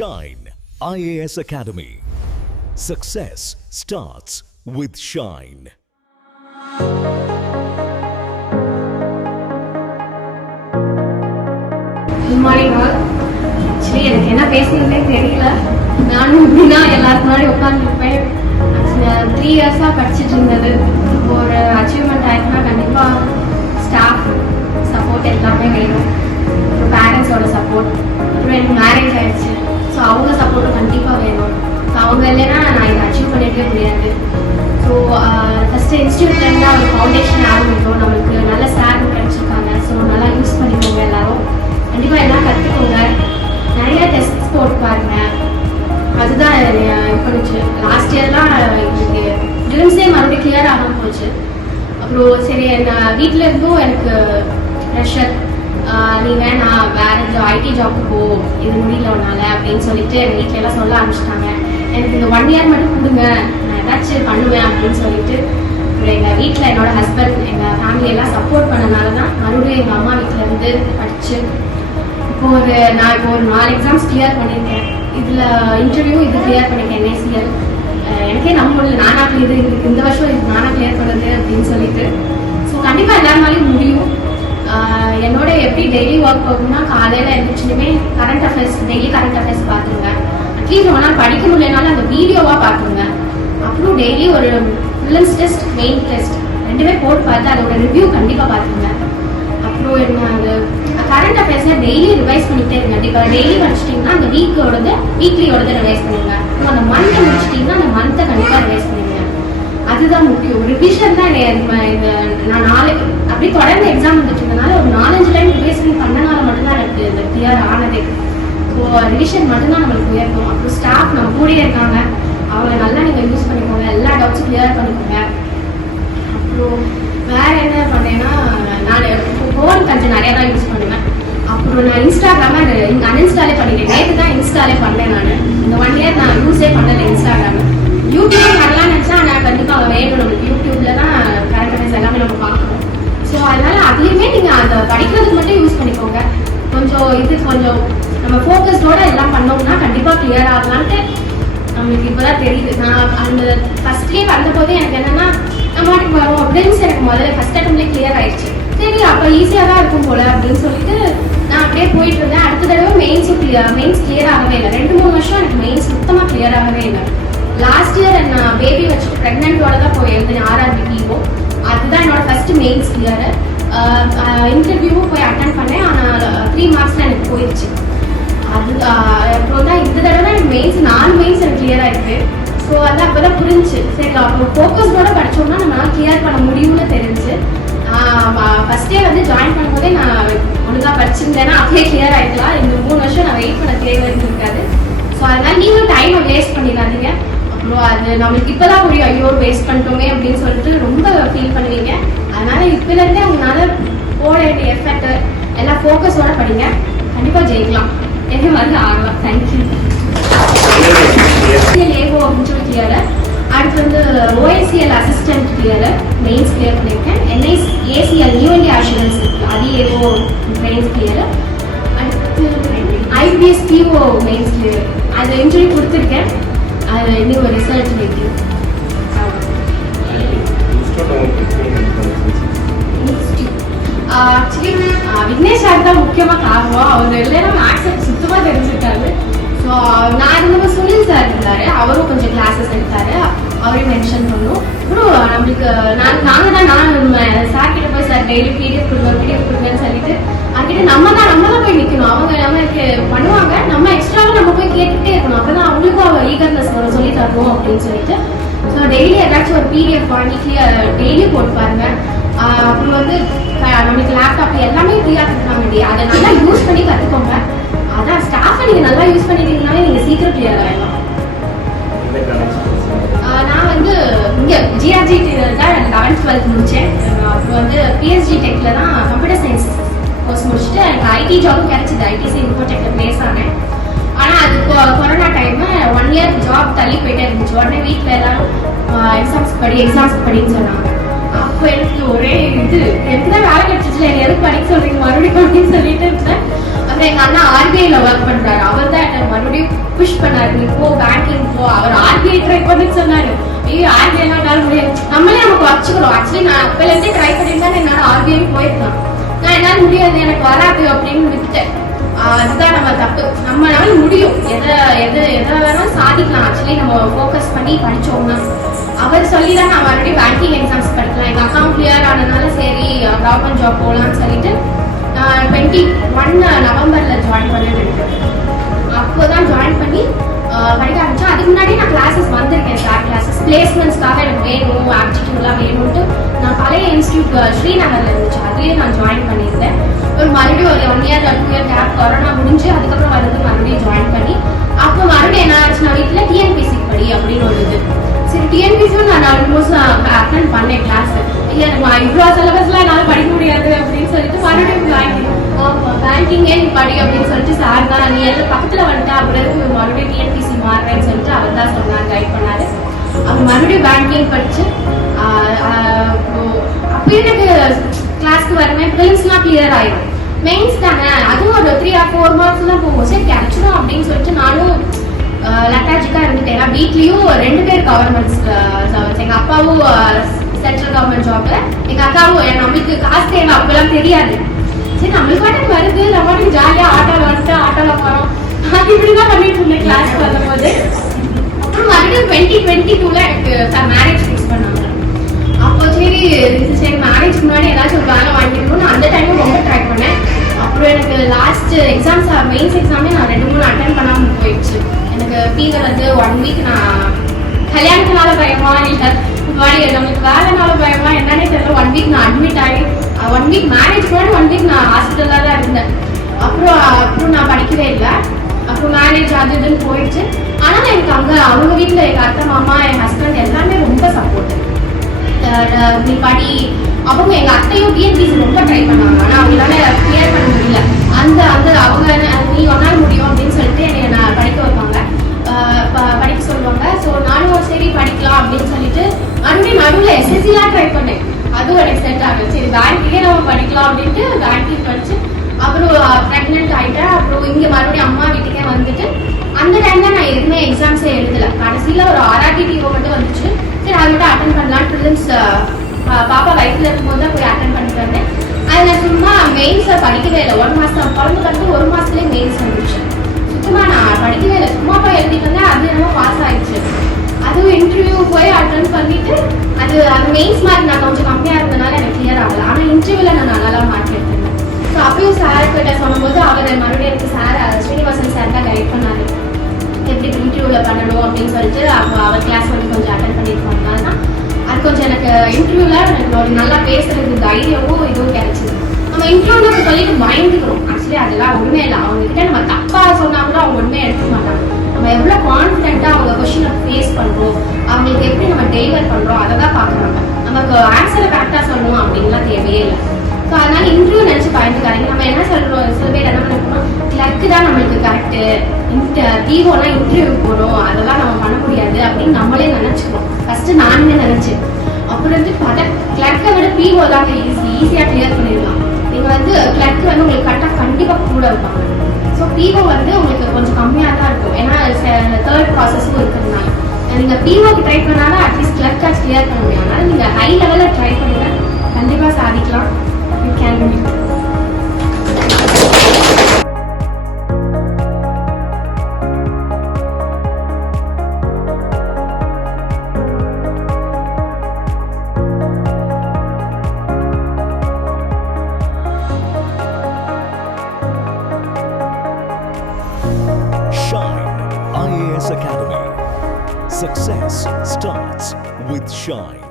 Shine IAS Academy. Success starts with Shine. Good morning all. Actually எனக்கு என்ன பேசுறதுனே தெரியல. நானும் இப்படினா எல்லாரும் முன்னாடி உட்கார்ந்துருப்பேன். 3 இயர்ஸா படிச்சிட்டு இருந்தது. ஒரு அச்சீவ்மெண்ட் ஆயிடுச்சுனா கண்டிப்பா ஸ்டாஃப் சப்போர்ட் எல்லாமே வேணும். பேரண்ட்ஸோட சப்போர்ட். அப்புறம் எனக்கு மேரேஜ் ஆயிடுச்சு. ஸோ அவங்க சப்போர்ட்டும் கண்டிப்பாக வேணும். ஸோ அவங்க இல்லைன்னா நான் இதை அச்சீவ் பண்ணிக்கவே முடியாது. ஸோ ஃபஸ்ட்டு இன்ஸ்டியூட்லேருந்து ஒரு ஃபவுண்டேஷன் ஆரம்பிக்கும். நம்மளுக்கு நல்ல சார் கிடைச்சிருக்காங்க. ஸோ நல்லா யூஸ் பண்ணிக்கோங்க எல்லாரும். கண்டிப்பாக எல்லாம் கற்றுக்கோங்க. நிறைய டெஸ்ட் போட்டு பாருங்க. அதுதான் இருந்துச்சு. லாஸ்ட் இயர்லாம் எங்களுக்கு ட்ரீம்ஸே மறுபடியும் கிளியர் ஆகாமல் போச்சு. அப்புறம் சரி நான் வீட்டில் இருந்தும் எனக்கு ப்ரெஷர், நீ வேணாம் வேற ஐடி ஜாப்க்கு போ, இது முடியல உன்னால அப்படின்னு சொல்லிட்டு எங்கள் வீட்டில எல்லாம் சொல்ல ஆரம்பிச்சிட்டாங்க. எனக்கு இந்த 1 இயர் மட்டும் கொடுங்க, நான் ஏதாச்சும் பண்ணுவேன் அப்படின்னு சொல்லிட்டு எங்கள் வீட்டில் என்னோட ஹஸ்பண்ட் எங்கள் ஃபேமிலி எல்லாம் சப்போர்ட் பண்ணனால தான் மறுபடியும் எங்கள் அம்மா வீட்டில் இருந்து படித்து நான் இப்போ ஒரு 4 எக்ஸாம்ஸ் கிளியர் பண்ணியிருக்கேன். இதில் இன்டர்வியூ இது கிளியர் பண்ணியிருக்கேன். NACL எனக்கே நம்ப முடியல, நானா இது இந்த வருஷம் இது நானா கிளியர் பண்ணுறது அப்படின்னு சொல்லிட்டு. ஸோ கண்டிப்பாக எல்லாருனாலையும் முடியும். என்னோட எப்படி டெய்லி ஒர்க் போகணும்னா காலையில் எழுந்திரிச்சுமே current affairs, daily current affairs பார்த்துருங்க. அட்லீஸ்ட் ரொம்ப நாள் படிக்க முடியலனாலும் அந்த வீடியோவாக பார்த்துருங்க. அப்புறம் டெய்லி ஒரு ப்ரிலிம்ஸ் டெஸ்ட், மெயின் டெஸ்ட் ரெண்டுமே போட்டு பார்த்து அதோட ரிவ்யூ கண்டிப்பாக பார்த்துருங்க. அப்புறம் என்ன அந்த கரண்ட் அஃபேர்ஸை டெய்லி ரிவைஸ் பண்ணிகிட்டே இருங்க. இப்போ டெய்லி படிச்சிட்டிங்கன்னா அந்த வீக்லியோடது ரிவைஸ் பண்ணுங்க. அப்புறம் அந்த மந்த்தை முடிச்சிட்டிங்கன்னா அந்த மந்த்தை கண்டிப்பாக ரிவைஸ் பண்ணுங்க. அதுதான் முக்கியம். ரிவிஷன் தான் நான் 4 அப்படியே தொடர்ந்து எக்ஸாம் வந்துட்டு இருந்தனால ஒரு 4-5 டைம் ரிவிஷன் பண்ணனால மட்டும்தான் எனக்கு இந்த கிளியர் ஆனதே. ஸோ ரிவிஷன் மட்டும்தான் நம்மளுக்கு உயர்த்தும். அப்புறம் ஸ்டாஃப் நம்ம கூடயே இருக்காங்க, அவங்கள நல்லா நீங்கள் யூஸ் பண்ணிக்கோங்க, எல்லா டவுட்ஸும் கிளியர் பண்ணிக்கோங்க. அப்புறம் வேற என்ன பண்ணேன்னா நான் ஃபோன் கொஞ்சம் நிறையா தான் யூஸ் பண்ணுவேன். அப்புறம் நான் இன்ஸ்டாகிராமை அன்இன்ஸ்டாலே பண்ணிட்டேன். நேற்று தான் இன்ஸ்டாலே பண்ணேன். நான் இந்த 1 இயர் நான் யூஸே பண்ணலை இன்ஸ்டாகிராமு. யூடியூப் பண்ணலாம்னு நினச்சா நான் கண்டிப்பாக வேணும். நம்மளுக்கு யூடியூப்ல தான் கரண்ட் அஃபேர்ஸ் எல்லாமே நம்ம பார்க்கணும். ஸோ அதனால அதுலேயுமே நீங்கள் அதை படிக்கிறதுக்கு மட்டும் யூஸ் பண்ணிக்கோங்க. கொஞ்சம் நம்ம ஃபோக்கஸ்டோட எல்லாம் பண்ணோம்னா கண்டிப்பாக கிளியர் ஆகலான்ட்டு நம்மளுக்கு இப்போதான் தெரியுது. நான் அந்த ஃபர்ஸ்ட்லேயே வந்தபோதே எனக்கு என்னன்னா நம்மளுக்கு வரும் அப்படின்னு எனக்கு முதல்ல ஃபர்ஸ்ட் அட்டம்லேயே கிளியர் ஆயிடுச்சு. சரி அப்போ ஈஸியாக தான் இருக்கும் போல அப்படின்னு சொல்லிட்டு நான் அப்படியே போயிட்டு இருந்தேன். அடுத்த தடவை மெயின்ஸ் கிளியர் ஆகவே இல்லை. 2-3 வருஷம் எனக்கு மெயின்ஸ் சுத்தமாக கிளியர் ஆகவே இல்லை. லாஸ்ட் இயர் நான் பேபி வச்சுட்டு ப்ரெக்னென்ட்டோட தான் போய் எழுதினேன் RRB PO. அதுதான் என்னோட ஃபர்ஸ்ட் மெயின்ஸ் கிளியர். இன்டர்வியூவும் போய் அட்டன் பண்ணேன். ஆனால் 3 மார்க்ஸில் எனக்கு போயிடுச்சு. அப்புறம் தான் இந்த தடவை தான் எனக்கு மெயின்ஸ் 4 மெயின்ஸ் எனக்கு கிளியர் ஆகிருக்கு. ஸோ அது அப்போ தான் புரிஞ்சிச்சு. சரி அப்போ ஃபோக்கஸ்டோட படித்தோம்னா நம்மளால் கிளியர் பண்ண முடியும்னு தெரிஞ்சு ஃபஸ்ட்டே வந்து ஜாயின் பண்ணும்போதே நான் ஒழுங்காக படிச்சிருந்தேன்னா அப்படியே கிளியர் ஆகிக்கலாம். இந்த 3 வருஷம் நான் வெயிட் பண்ண தேவை இருக்காது. ஸோ அதனால் நீங்களும் டைமை வேஸ்ட் பண்ணிடாதீங்க. அப்புறம் அது நம்மளுக்கு இப்போதான் புரியும், ஐயோ வேஸ்ட் பண்ணிட்டோமே அப்படின்னு சொல்லிட்டு ரொம்ப ஃபீல் பண்ணுவீங்க. அதனால இப்போலேருந்தே உங்களால போட வேண்டிய எஃபர்ட் எல்லாம் ஃபோக்கஸோட படிங்க. கண்டிப்பாக ஜெயிக்கலாம், எது மாதிரி ஆகலாம். தேங்க்யூ. ஏஓ அப்படின்னு சொல்லி கிளியர். அடுத்து வந்து OACL assistant clear, mains clear பண்ணியிருக்கேன். ACL நியூ இந்தியா அஷூரன்ஸ் அது ஏஓ மெயின்ஸ் கிளியர். அடுத்து IBS PO மெயின்ஸ் கிளியர், அது இன்டர்வியூ கொடுத்துருக்கேன். அது இன்னும் ஒரு ரிசல்ட் வைக்கும். ஆக்சுவலி விக்னேஷ் சார் தான் முக்கியமாக காரணம். அவர் இல்லைன்னா மேக்ஸ் சுத்தமாக தெரிஞ்சிருக்காரு. ஸோ நான் இருந்தப்போ சுனில் சார் இருந்தார், அவரும் கொஞ்சம் கிளாஸஸ் எடுத்தார், அவரையும் மென்ஷன் பண்ணோம். அப்புறம் நம்மளுக்கு நாங்கள் தான் சார் கிட்ட போய் சார் டெய்லி PDF கொடுங்கன்னு சொல்லிட்டு அங்கிட்ட நம்ம தான் போய் நிற்கணும். அவங்க நம்மளுக்கு பண்ணுவாங்க, நம்ம எக்ஸ்ட்ராவும் நம்ம போய் கேட்டுகிட்டே இருக்கணும். அப்போ தான் அவங்களுக்கும் அவங்க ஈகர்னஸ் வரும், சொல்லி தருவோம் அப்படின்னு சொல்லிட்டு. ஸோ டெய்லி ஏதாச்சும் ஒரு PDF வாங்கி டெய்லி போட்டு பாருங்க. அப்புறம் வந்து நம்மளுக்கு லேப்டாப் எல்லாமே ஃப்ரீயாக கொடுக்குறாங்க. அதை நல்லா யூஸ் பண்ணி கற்றுக்கோங்க. அதான் ஸ்டாஃபை நீங்கள் நல்லா யூஸ் பண்ணிட்டீங்கன்னாலே நீங்கள் சீக்கிரம் கிளியர் ஆகிடலாம். நான் வந்து இங்கே GRG தான் 11th 12th முடித்தேன். அப்புறம் வந்து PSG டெக்கில் தான் கம்ப்யூட்டர் சயின்ஸ் கோர்ஸ் முடிச்சுட்டு எனக்கு ஐடி ஜாபும் கிடைச்சிது. ITC இன்ஃபோடெக்கில் பிளேஸ் ஆனேன். ஆனால் அது கொரோனா டைமு 1 இயர் ஜாப் தள்ளி போயிட்டே இருந்துச்சு. உடனே வீட்டில் எல்லாரும் எக்ஸாம்ஸ் படின்னு சொன்னாங்க. அப்போ எனக்கு ஒரே எனக்கு தான் வேலை கிடைச்சிச்சுல, எனக்கு எதுக்கு படிக்க சொல்கிறீங்க மறுபடியும் அப்படின்னு சொல்லிட்டு இருந்தேன். அப்புறம் எங்கள் அண்ணா RBIல ஒர்க் பண்ணுறாரு. அவர் தான் என்னை மறுபடியும் புஷ் பண்ணாரு, நீ போ பேங்கிங் போ. அவர் ஆர்பிஐ ட்ரை பண்ணிட்டு சொன்னாரு. ஐயோ ஆர்பிஐ எல்லாம் முடியாது, நம்மளே நமக்கு வச்சுக்கிறோம். ஆக்சுவலி நான் அப்பலேருந்தே ட்ரை பண்ணிட்டு தான் என்னால ஆர்பிஐ போயிருக்கலாம். நான் என்னால முடியாது, எனக்கு வராது அப்படின்னு விட்டுட்டேன். அதுதான் நம்ம தப்பு. நம்மளால முடியும், எதை எதை எதை வேணாலும் சாதிக்கலாம். ஆக்சுவலி நம்ம ஃபோக்கஸ் பண்ணி படிச்சோம்னா. அவர் சொல்லி தான் நான் மறுபடியும் பேங்கிங் எக்ஸாம்ஸ் படிக்கலாம். எங்கள் அக்கௌண்ட் கிளியர் ஆனதுனால சரி கவர்மெண்ட் ஜாப் போகலான்னு சொல்லிட்டு நான் 21 நவம்பரில் ஜாயின் பண்ணேன். அப்போ தான் ஜாயின் பண்ணி படிக்க ஆரம்பிச்சேன். அதுக்கு முன்னாடி நான் கிளாஸஸ் வந்திருக்கேன், ஸ்டார் கிளாஸஸ். பிளேஸ்மெண்ட்ஸ்க்காக எனக்கு வேணும், ஆப்டிடியூட்லாம் வேணும்ட்டு நான் பழைய இன்ஸ்டியூட் ஸ்ரீநகரில் இருந்துச்சு, அதுலேயே நான் ஜாயின் பண்ணியிருந்தேன். மறுபடியும் ஒரு 1 இயர் 2 இயர் கேப், கொரோனா முடிஞ்சு அதுக்கப்புறம் வந்து மறுபடியும் ஜாயின் பண்ணி அப்போ மறுபடியும் என்ன ஆச்சு, நான் வீட்டில் டிஎன்பிசி படி அப்படின்னு ஒரு இது. சரி டிஎன்பிசியும் நான் ஆல்மோஸ்ட் அட்டென்ட் பண்ணேன் கிளாஸ். இல்லை எனக்கு இவ்வளோ சிலபஸ்லாம் என்னால் படிக்க முடியாது அப்படின்னு சொல்லிட்டு மறுபடியும் பேங்கிங்கே நீ படி அப்படின்னு சொல்லிட்டு சார் தான், நீ எல்லாம் பக்கத்தில் வந்துட்டா அப்புறம் மறுபடியும் டிஎன்பிசி மாறுறேன்னு சொல்லிட்டு அவர் தான் சொன்னார், கைட் பண்ணாரு. அப்போ மறுபடியும் பேங்கிங் படிச்சு அப்போ எனக்கு கிளாஸ்க்கு வருவேன். ப்ரிலிம்ஸ்லாம் கிளியர் ஆயிடும். மெயின்ஸ் தானே, அதுவும் ஒரு 3 or 4 மார்க்ஸ் தான் போகும். சரி கிடைச்சிடும் அப்படின்னு சொல்லிட்டு நானும் லெட்டாஜிக்காக இருந்துட்டேன். ஏன்னா வீட்லேயும் 2 பேர் கவர்மெண்ட்ஸ், எங்கள் அப்பாவும் சென்ட்ரல் கவர்மெண்ட் ஜாப், எங்கள் அக்காவும். நம்மளுக்கு காசு தேவை அப்பெல்லாம் தெரியாது. சரி நம்மளுக்கு பாட்டுக்கு வருது, நம்ம பாட்டுக்கு ஜாலியாக ஆட்டோவில் வந்துட்டு ஆட்டோவில் போகிறோம். அது இப்படி தான் பண்ணிட்டு இருந்தேன் கிளாஸ்க்கு வரும்போது. அப்புறம் மறுபடியும் 2022 எனக்கு மேரேஜ் ஃபிக்ஸ் பண்ணாங்க. அப்போ சரி மேரேஜ்க்கு முன்னாடி ஏதாச்சும் ஒரு வேலை வாங்கிக்கணும்னு அந்த டைமும் ரொம்ப ட்ரை பண்ணேன். அப்புறம் எனக்கு லாஸ்ட் எக்ஸாம்ஸ் மெயின்ஸ் எக்ஸாமே நான் 2-3 அட்டன் பண்ணாமல் போயிடுச்சு. எனக்கு ஃபீவர் வந்து 1 வீக் நான் கல்யாணத்தினால பயமா இல்லை நம்மளுக்கு வேலைனால பயமா என்னன்னே தெரியல. 1 வீக் நான் அட்மிட் ஆகி 1 வீக் மேரேஜ் முன்னாடி 1 வீக் நான் ஹாஸ்பிட்டலில் தான் இருந்தேன். அப்புறம் நான் படிக்கவே இல்லை. அப்புறம் மேரேஜ் அது இதுன்னு போயிடுச்சு. ஆனால் எனக்கு அங்கே அவங்க வீட்டில் எங்கள் அத்தை மாமா என் ஹஸ்பண்ட் எல்லாமே ரொம்ப சப்போர்ட். நீ படி, அவங்க எங்கள் அத்தையும் டிஎன்பிசி ரொம்ப ட்ரை பண்ணாங்க. ஆனால் அவங்களால கிளியர் பண்ண முடியல. அந்த அவங்க நீ ஒன்றால் முடியும் அப்படின்னு சொல்லிட்டு என்னை நான் படிக்க வைப்பாங்க, படிக்க சொல்லுவாங்க. ஸோ நானும் சரி படிக்கலாம் அப்படின்னு சொல்லிட்டு மறுபடியும் நடுவில் எஸ்எஸ்சிலாம் ட்ரை பண்ணேன். அதுவும் எனக்கு செட் ஆகும். சரி பேங்க்லேயே நம்ம படிக்கலாம் அப்படின்ட்டு பேங்கிங் படிச்சு அப்புறம் ப்ரெக்னென்ட் ஆகிட்டேன். அப்புறம் இங்கே மறுபடியும் அம்மா வீட்டுக்கே வந்துட்டு அந்த டைம் தான் நான் எதுவுமே எக்ஸாம்ஸே எழுதலை. கடைசியில் ஒரு RRTTO மட்டும் வந்துச்சு. சரி அதை மட்டும் அட்டன் பண்ணலாம். ப்ரிலிம்ஸ் பாப்பா வயிற்றுல இருக்கும்போது தான் போய் அட்டன் பண்ணிட்டு வந்தேன். அது நான் சும்மா மெயின்ஸை படிக்கவே இல்லை. 1 மாதம் குழம்பு கட்டு 1 மாதத்துலேயே மெயின்ஸ் வந்துச்சு. சுத்தமாக நான் படிக்கவே இல்லை, சும்மா போய் எழுதிட்டு வந்தேன். அது என்னமோ பாஸ் ஆயிடுச்சு. அதுவும் இன்டர்வியூ போய் அட்டன் பண்ணிட்டு அது மெயின்ஸ் மார்க் நான் கொஞ்சம் கம்மியாக இருந்ததுனால எனக்கு கிளியர் ஆகலை. ஆனால் இன்டர்வியூவில் நான் நல்லா மார்க் எடுத்திருந்தேன். ஸோ அப்பயும் சார் கிட்ட சொல்லும்போது அவர் மறுபடியும் எனக்கு சார் ஸ்ரீனிவாசன் சார் தான் கைட் பண்ணாரு, எப்படி இன்டர்வியூவில் பண்ணணும் அப்படின்னு சொல்லிட்டு. அப்போ அவர் கிளாஸ் வந்து கொஞ்சம் அட்டன் பண்ணியிருப்பாங்க. அது கொஞ்சம் எனக்கு இன்டர்வியூவில் எனக்கு ஒரு நல்லா பேசுறதுக்கு தைரியமும் இதுவும் கிடைச்சிது. நம்ம இன்டர்வியூவில் சொல்லிட்டு பயந்துக்கிறோம். ஆக்சுவலி அதெல்லாம் உண்மை இல்லை. அவங்ககிட்ட நம்ம தப்பாக சொன்னால் கூட அவங்க உண்மையை எடுக்க மாட்டாங்க. நம்ம எவ்வளோ கான்ஃபிடென்ட்டாக அவங்க கொஸ்டினை ஃபேஸ் பண்ணுறோம், அவங்களுக்கு எப்படி நம்ம டெலிவர் பண்ணுறோம் அதை தான் பார்க்குறாங்க. நமக்கு ஆன்சரை கரெக்டாக சொல்லணும் அப்படின்லாம் தேவையே இல்லை. ஸோ அதனால இன்டர்வியூ நினச்சி பயந்துக்காதீங்க. நம்ம என்ன சொல்கிறோம், சில பேர் என்ன நினைக்கணும், கிளர்க்கு தான் நம்மளுக்கு கரெக்டு, பிஓனா இன்டர்வியூ போகணும், அதெல்லாம் நம்ம பண்ண முடியாது அப்படின்னு நம்மளே நினச்சிக்கிறோம். ஃபஸ்ட்டு நானுமே நினச்சேன். அப்புறம் வந்து கிளர்க்கை விட பிஓ தான் ஈஸியாக கிளியர் பண்ணிடலாம். நீங்கள் வந்து கிளர்க்கு வந்து உங்களுக்கு கரெக்டாக கண்டிப்பாக கூட இருப்பாங்க. ஸோ பிஓ வந்து உங்களுக்கு கொஞ்சம் கம்மியாக தான் இருக்கும். ஏன்னா 3rd ப்ராசஸும் இருக்கிறதுனால நீங்கள் பிஓக்கு ட்ரை பண்ணாலும் அட்லீஸ்ட் கிளர்க்காக கிளியர் பண்ண முடியும். அதனால் நீங்கள் ஹை லெவலில் ட்ரை பண்ணுங்கள், கண்டிப்பாக சாதிக்கலாம். You can do it. Shine IAS Academy. Success starts with Shine.